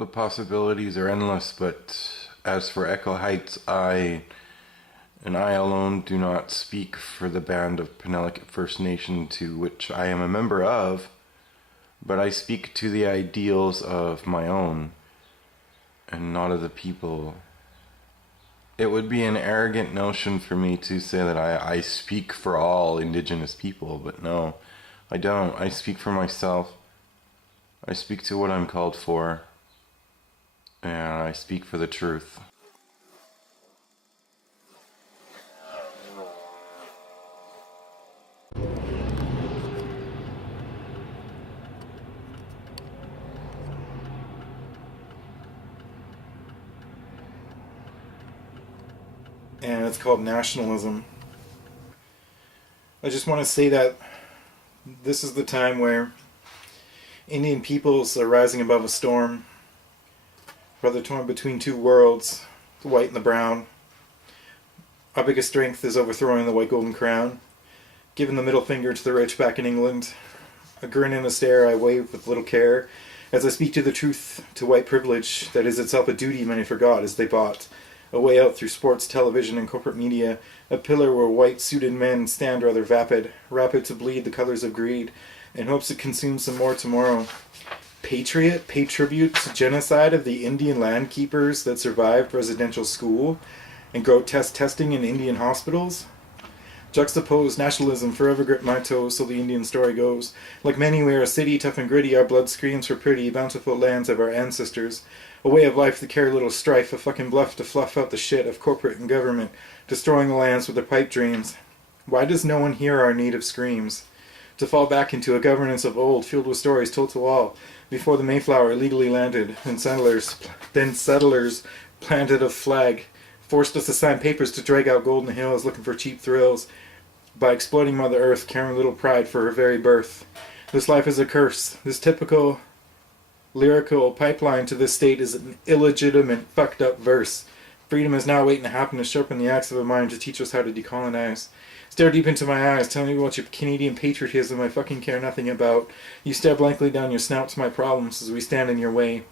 The possibilities are endless, but as for Echo Heights, I and I alone do not speak for the band of Penellicut First Nation to which I am a member of, but I speak to the ideals of my own and not of the people. It would be an arrogant notion for me to say that I speak for all Indigenous people, but no, I don't. I speak for myself. I speak to what I'm called for, and I speak for the truth. And it's called nationalism. I just want to say that this is the time where Indian peoples are rising above a storm, rather torn between two worlds, the white and the brown. Our biggest strength is overthrowing the white golden crown, giving the middle finger to the rich back in England. A grin and a stare I wave with little care, as I speak to the truth to white privilege that is itself a duty many forgot as they bought a way out through sports, television, and corporate media, a pillar where white-suited men stand rather rapid to bleed the colors of greed, in hopes to consume some more tomorrow. Patriot, pay tribute to genocide of the Indian land keepers that survived residential school, and grotesque testing in Indian hospitals? Juxtapose nationalism forever grip my toes, so the Indian story goes. Like many, we are a city tough and gritty, our blood screams for pretty, bountiful lands of our ancestors. A way of life that carry little strife, a fucking bluff to fluff out the shit of corporate and government, destroying the lands with their pipe dreams. Why does no one hear our native screams? To fall back into a governance of old, filled with stories told to all, before the Mayflower illegally landed, and settlers planted a flag, forced us to sign papers to drag out golden hills looking for cheap thrills, by exploiting Mother Earth, carrying little pride for her very birth. This life is a curse. This typical lyrical pipeline to this state is an illegitimate, fucked up verse. Freedom is now waiting to happen to sharpen the axe of a mind to teach us how to decolonize. Stare deep into my eyes, tell me about your Canadian patriotism I fucking care nothing about. You stare blankly down your snout to my problems as we stand in your way.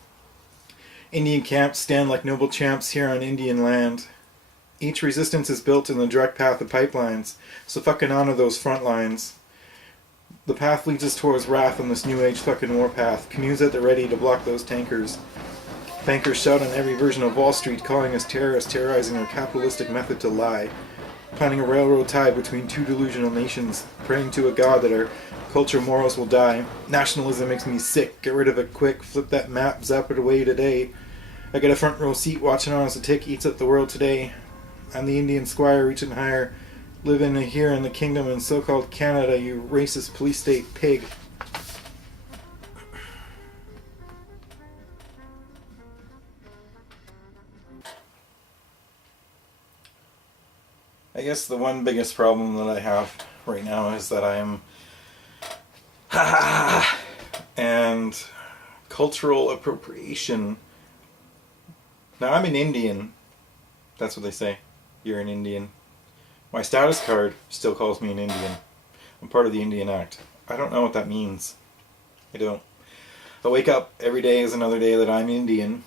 Indian camps stand like noble champs here on Indian land. Each resistance is built in the direct path of pipelines, so fucking honor those front lines. The path leads us towards wrath on this new age fucking warpath. Canoes at the ready to block those tankers. Bankers shout on every version of Wall Street, calling us terrorists, terrorizing our capitalistic method to lie. Planning a railroad tie between two delusional nations, praying to a god that our culture morals will die. Nationalism makes me sick, get rid of it quick, flip that map, zap it away today. I get a front row seat watching on as the tick eats up the world today. I'm the Indian squire reaching higher, living here in the kingdom in so-called Canada, you racist police state pig. I guess the one biggest problem that I have right now is that I am and cultural appropriation. Now I'm an Indian. That's what they say. You're an Indian. My status card still calls me an Indian. I'm part of the Indian Act. I don't know what that means. I don't. I wake up every day is another day that I'm Indian,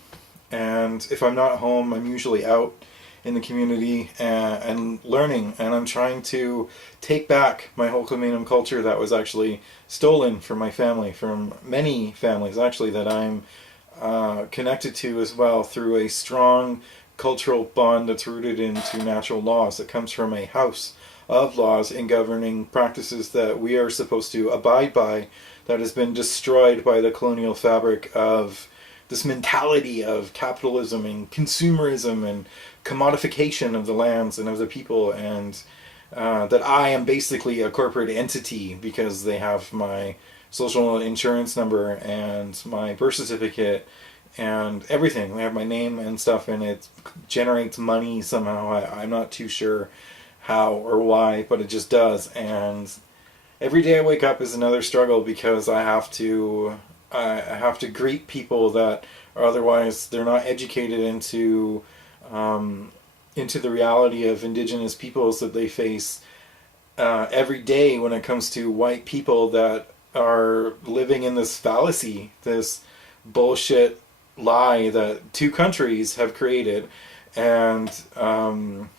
and if I'm not home, I'm usually out in the community and learning, and I'm trying to take back my Hul'qumi'num culture that was actually stolen from my family, from many families actually that I'm connected to as well through a strong cultural bond that's rooted into natural laws that comes from a house of laws and governing practices that we are supposed to abide by, that has been destroyed by the colonial fabric of this mentality of capitalism and consumerism and commodification of the lands and of the people, and that I am basically a corporate entity because they have my social insurance number and my birth certificate and everything. They have my name and stuff, and it generates money somehow. I'm not too sure how or why, but it just does. And every day I wake up is another struggle because I have to greet people that are otherwise they're not educated into the reality of Indigenous peoples that they face every day when it comes to white people that are living in this fallacy, this bullshit lie that two countries have created, and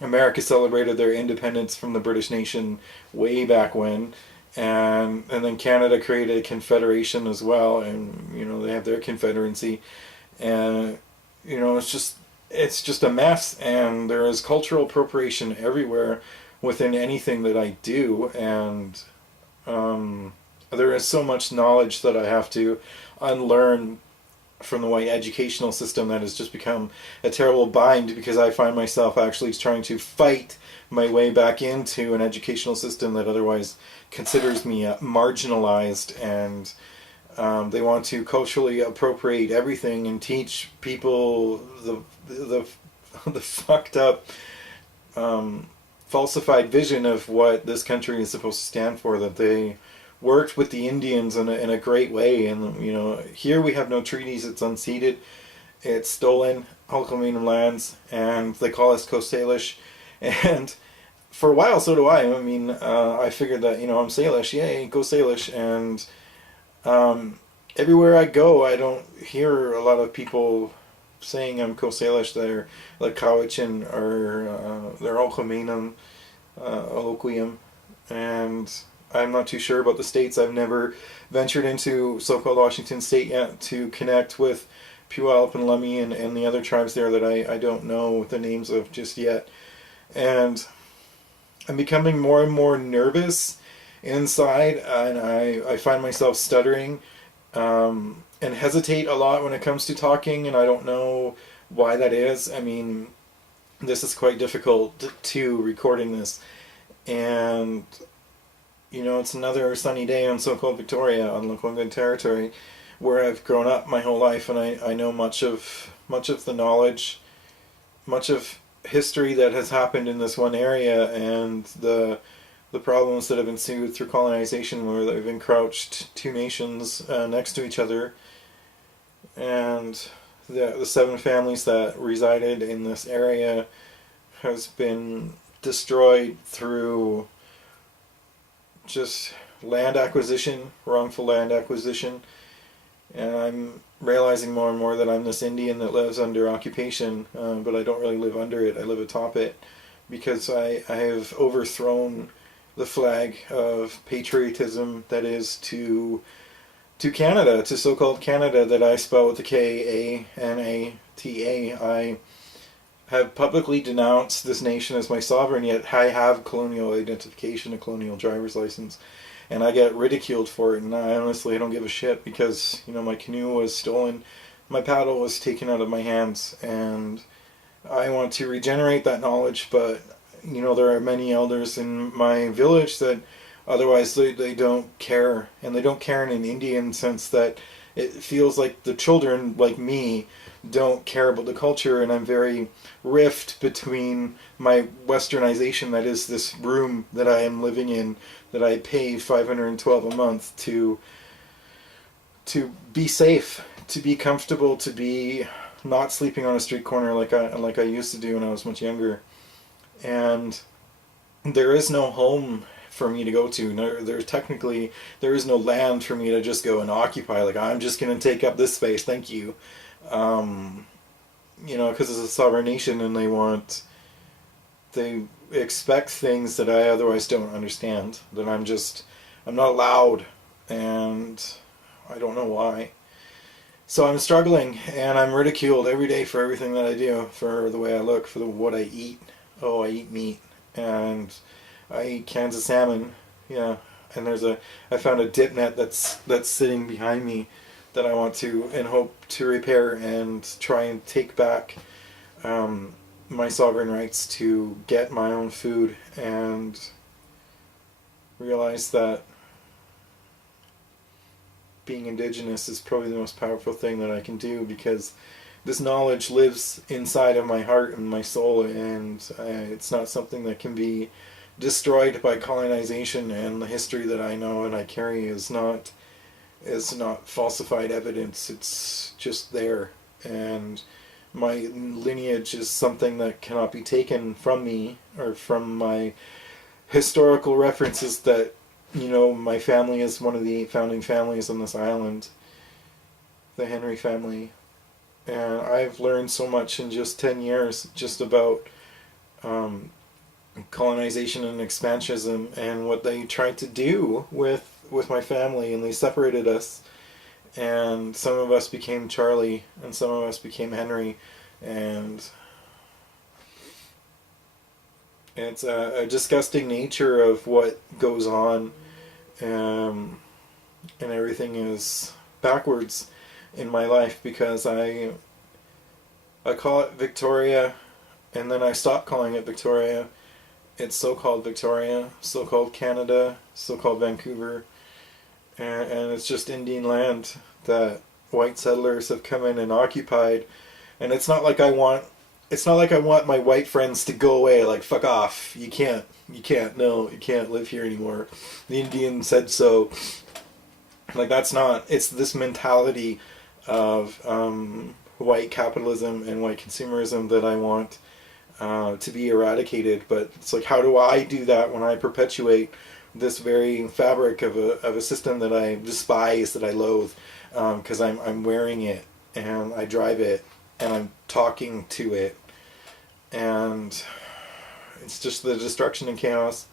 America celebrated their independence from the British nation way back when, and then Canada created a confederation as well, and they have their confederacy, and it's just a mess, and there is cultural appropriation everywhere within anything that I do, and there is so much knowledge that I have to unlearn from the white educational system that has just become a terrible bind, because I find myself actually trying to fight my way back into an educational system that otherwise considers me marginalized, and they want to culturally appropriate everything and teach people the fucked up falsified vision of what this country is supposed to stand for, that they worked with the Indians in a great way, and here we have no treaties, it's unceded, it's stolen Hul'qumi'num lands, and they call us Coast Salish, and for a while so do I. I mean, I figured that I'm Salish, yay, go Salish, and everywhere I go I don't hear a lot of people saying I'm Coast Salish. They're like Cowichan, or they're Hul'qumi'num, Hul'qumi'num, and I'm not too sure about the states. I've never ventured into so-called Washington State yet to connect with Puyallup and Lummi and the other tribes there that I don't know the names of just yet. And I'm becoming more and more nervous inside, and I find myself stuttering and hesitate a lot when it comes to talking, and I don't know why that is. I mean, this is quite difficult to recording this, and it's another sunny day on so-called Victoria on Hul'qumi'num territory, where I've grown up my whole life, and I know much of the knowledge, much of history that has happened in this one area, and the problems that have ensued through colonization, where they've encroached two nations next to each other, and the 7 families that resided in this area has been destroyed through just land acquisition, wrongful land acquisition. And I'm realizing more and more that I'm this Indian that lives under occupation, but I don't really live under it, I live atop it, because I have overthrown the flag of patriotism that is to Canada, to so-called Canada, that I spell with the K-A-N-A-T-A. I have publicly denounced this nation as my sovereign, yet I have colonial identification, a colonial driver's license, and I get ridiculed for it, and I honestly don't give a shit, because my canoe was stolen, my paddle was taken out of my hands, and I want to regenerate that knowledge, but there are many elders in my village that otherwise they don't care, and they don't care in an Indian sense, that it feels like the children like me don't care about the culture, and I'm very rift between my westernization, that is this room that I am living in, that I pay $512 a month to be safe, to be comfortable, to be not sleeping on a street corner like I used to do when I was much younger. And there is no home for me to go to. There is no land for me to just go and occupy. Like, I'm just going to take up this space, thank you. Because it's a sovereign nation, and they expect things that I otherwise don't understand, that I'm not allowed, and I don't know why. So I'm struggling, and I'm ridiculed every day for everything that I do, for the way I look, for what I eat. Oh, I eat meat, and I eat cans of salmon, yeah, and I found a dip net that's sitting behind me that I want to and hope to repair and try and take back my sovereign rights to get my own food, and realize that being Indigenous is probably the most powerful thing that I can do, because this knowledge lives inside of my heart and my soul, and it's not something that can be destroyed by colonization, and the history that I know and I carry is not falsified evidence. It's just there, and my lineage is something that cannot be taken from me, or from my historical references, that my family is one of the founding families on this island, the Henry family, And I've learned so much in just 10 years just about um, colonization and expansionism and what they tried to do with my family, and they separated us, and some of us became Charlie and some of us became Henry, and it's a disgusting nature of what goes on, and everything is backwards in my life because I call it Victoria, and then I stop calling it Victoria. It's so-called Victoria, so-called Canada, so-called Vancouver, and it's just Indian land that white settlers have come in and occupied. And it's not like I want my white friends to go away, like, fuck off, you can't, no, you can't live here anymore, the Indian said so. Like, that's not, it's this mentality of white capitalism and white consumerism that I want to be eradicated. But it's like, how do I do that when I perpetuate this very fabric of a system that I despise, that I loathe, because I'm wearing it, and I drive it, and I'm talking to it, and it's just the destruction and chaos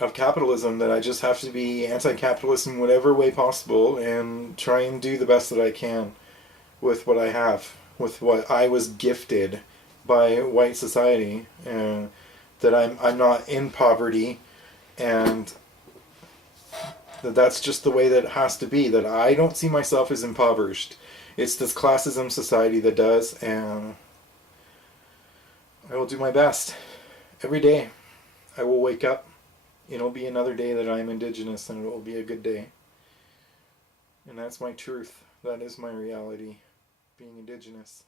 of capitalism that I just have to be anti-capitalist in whatever way possible and try and do the best that I can with what I have, with what I was gifted by white society, and that I'm not in poverty, and that's just the way that it has to be, that I don't see myself as impoverished. It's this classism society that does, and I will do my best. Every day I will wake up. It'll be another day that I'm Indigenous, and it will be a good day. And that's my truth. That is my reality, being Indigenous.